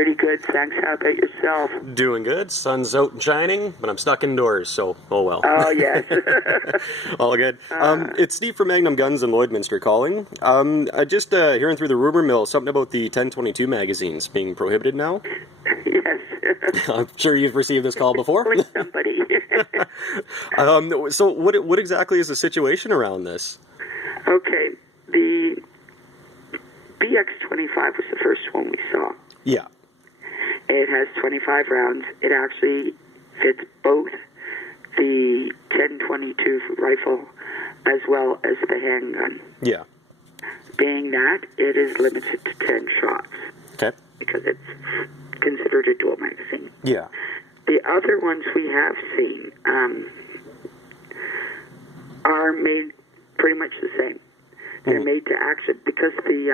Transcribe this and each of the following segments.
Pretty good, thanks. How about yourself? Doing good. Sun's out and shining, but I'm stuck indoors, so oh well. Oh, yes. All good. It's Steve from Magnum Guns in Lloydminster calling. I just hearing through the rumor mill something about the 1022 magazines being prohibited now. Yes. I'm sure you've received this call before. Calling somebody. So what exactly is the situation around this? Okay, the BX-25 was the first one we saw. Yeah. It has 25 rounds. It actually fits both the 1022 rifle as well as the handgun. Yeah. Being that, it is limited to 10 shots. Okay. Because it's considered a dual magazine. Yeah. The other ones we have seen are made pretty much the same. They're made to actually, because the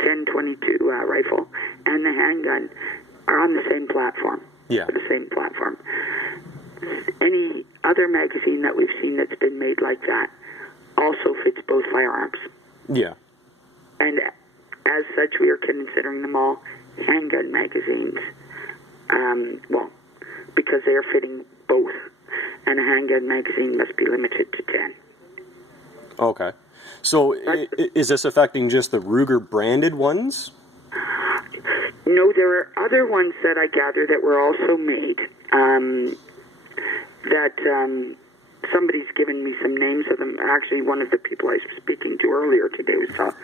1022 rifle and the handgun are on the same platform. Yeah. The same platform. Any other magazine that we've seen that's been made like that also fits both firearms. Yeah. And as such, we are considering them all handgun magazines. Well, because they are fitting both. And a handgun magazine must be limited to 10. Okay. So is this affecting just the Ruger branded ones? No, there are other ones that I gather that were also made. Somebody's given me some names of them. Actually, one of the people I was speaking to earlier today was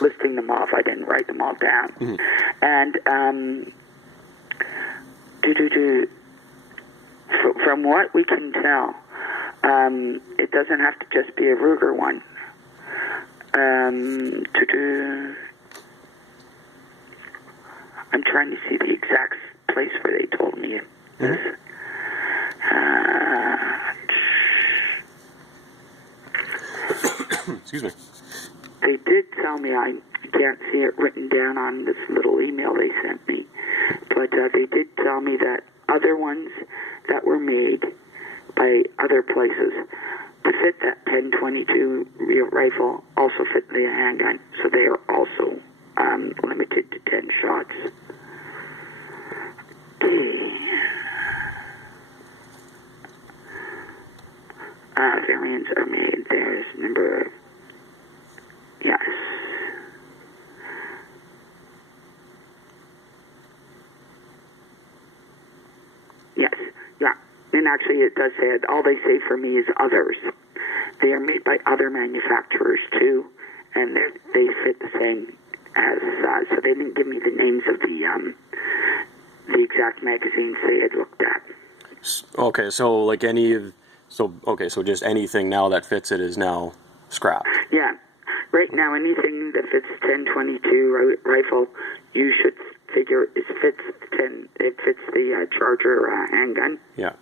listing them off. I didn't write them all down. Mm-hmm. And from what we can tell, it doesn't have to just be a Ruger one. I'm trying to see the exact place where they told me it is. Excuse me. They did tell me, I can't see it written down on this little email they sent me, but they did tell me that other ones that were made by other places to fit that 1022 rifle also fit the handgun, so they are also limited to 10 shots. Variants are made. There's, remember, yes. Yes, yeah. And actually it does say, all they say for me is others. They are made by other manufacturers too, and they fit the same as, so they didn't give me the names of the exact magazines they had looked at. Okay, so like so just anything now that fits it is now scrapped. Yeah. Right now, anything that fits 1022 rifle, you should figure it fits the Charger handgun. Yeah.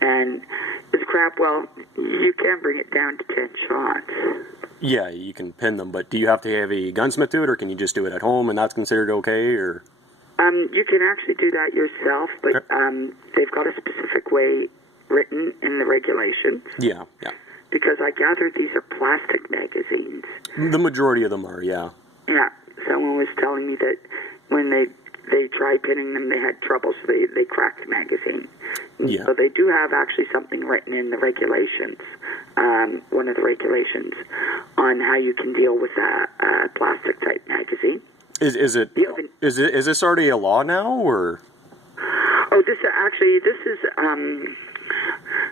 And it's crap. Well, you can bring it down to 10 shots. Yeah, you can pin them, but do you have to have a gunsmith do it, or can you just do it at home and that's considered okay, or? You can actually do that yourself, but they've got a specific way written in the regulations. Yeah, yeah. Because I gather these are plastic magazines. The majority of them are, yeah. Yeah. Someone was telling me that when they tried pinning them, they had trouble, so they cracked the magazine. Yeah. So they do have actually something written in the regulations, one of the regulations, on how you can deal with a plastic type magazine. Is this already a law now, or? Oh, this is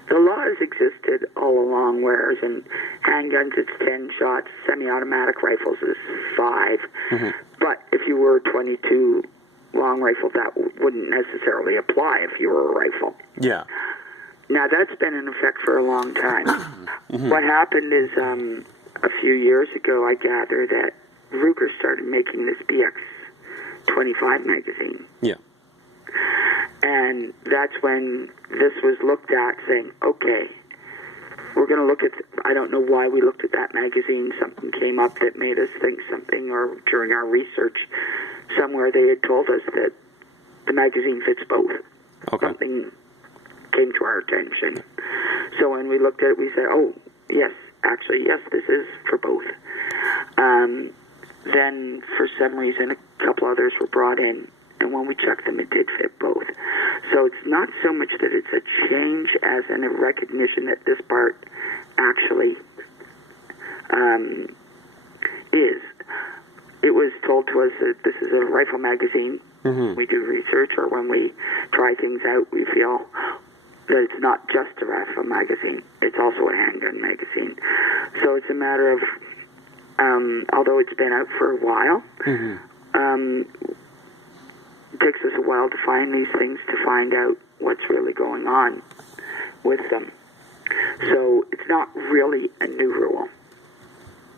the law has existed all along. Whereas in handguns it's 10 shots, semi-automatic rifles is 5. Mm-hmm. But if you were a 22 long rifle, that wouldn't necessarily apply if you were a rifle. Yeah. Now that's been in effect for a long time. Mm-hmm. What happened is a few years ago, I gather that Ruger started making this BX-25 magazine. Yeah. And that's when this was looked at, saying, okay, we're going to look at, I don't know why we looked at that magazine. Something came up that made us think something, or during our research, somewhere they had told us that the magazine fits both. Okay. Something came to our attention. So when we looked at it, we said, oh, yes, this is for both. Then, for some reason, a couple others were brought brought in, and when we checked them, it did fit both. So it's not so much that it's a change as in a recognition that this part actually is. It was told to us that this is a rifle magazine. Mm-hmm. We do research, or when we try things out, we feel that it's not just a rifle magazine. It's also a handgun magazine. So it's a matter of, although it's been out for a while, it takes us a while to find these things, to find out what's really going on with them. So it's not really a new rule.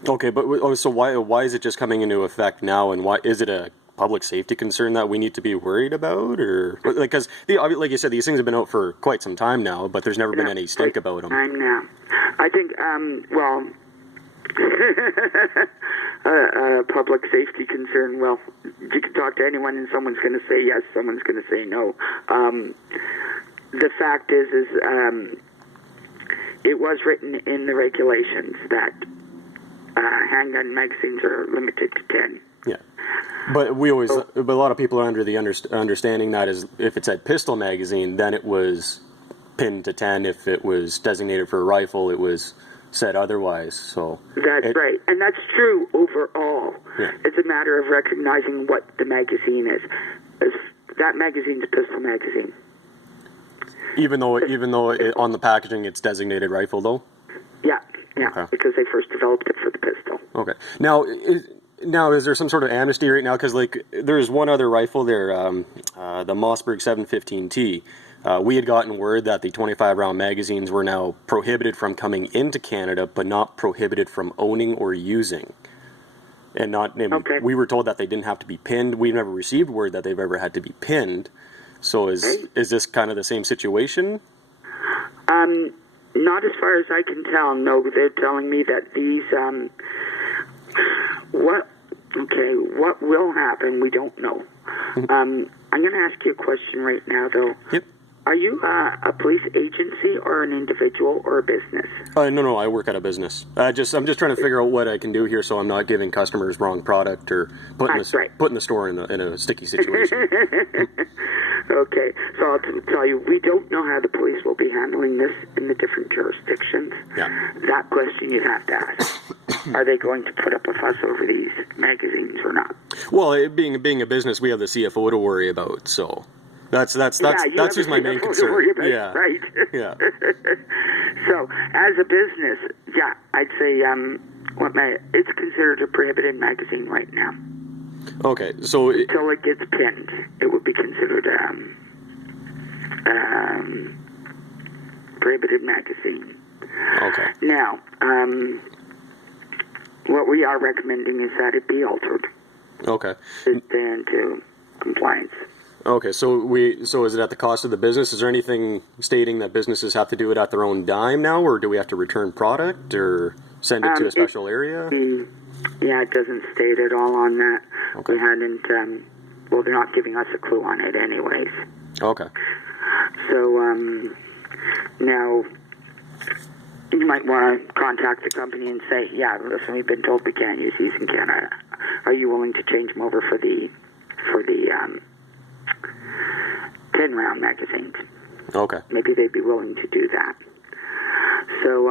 Okay, but so why is it just coming into effect now, and why is it a public safety concern that we need to be worried about, or because like you said, these things have been out for quite some time now, but there's never been any stink about them. Time now. I think public safety concern. Well, you can talk to anyone, and someone's going to say yes, someone's going to say no. The fact is it was written in the regulations that handgun magazines are limited to 10. Yeah, but but a lot of people are under the understanding that if it said pistol magazine, then it was pinned to 10. If it was designated for a rifle, it was said otherwise. So that's right, and that's true overall. Yeah. It's a matter of recognizing what the magazine is. That magazine's a pistol magazine. Even though on the packaging it's designated rifle, though. Yeah, Okay. Because they first developed it for the pistol. Okay. Now, is there some sort of amnesty right now? Because there's one other rifle there, the Mossberg 715T. We had gotten word that the 25-round magazines were now prohibited from coming into Canada, but not prohibited from owning or using. Okay. We were told that they didn't have to be pinned. We've never received word that they've ever had to be pinned. So is this kind of the same situation? Not as far as I can tell. No, they're telling me that these what will happen, we don't know. I'm going to ask you a question right now, though. Yep. Are you a police agency or an individual or a business? No, I work at a business. I'm just trying to figure out what I can do here so I'm not giving customers wrong product or putting the store in a sticky situation. Okay, so I'll tell you, we don't know how the police will be handling this in the different jurisdictions. Yeah. That question you'd have to ask. Are they going to put up a fuss over these magazines or not? Well, being a business, we have the CFO to worry about, so that's who's my main concern. Yeah. Right. Yeah. So, as a business, yeah, I'd say it's considered a prohibited magazine right now. Okay, so until it gets pinned, it would be considered prohibited magazine. Okay. Now, what we are recommending is that it be altered. Okay. Into compliance. Okay, so is it at the cost of the business? Is there anything stating that businesses have to do it at their own dime now, or do we have to return product or send it to a special area? Yeah, it doesn't state at all on that. Okay. We hadn't, they're not giving us a clue on it anyways. Okay. So, now, you might want to contact the company and say, yeah, listen, we've been told we can't use these in Canada. Are you willing to change them over for the 10-round magazines? Okay. Maybe they'd be willing to do that. So,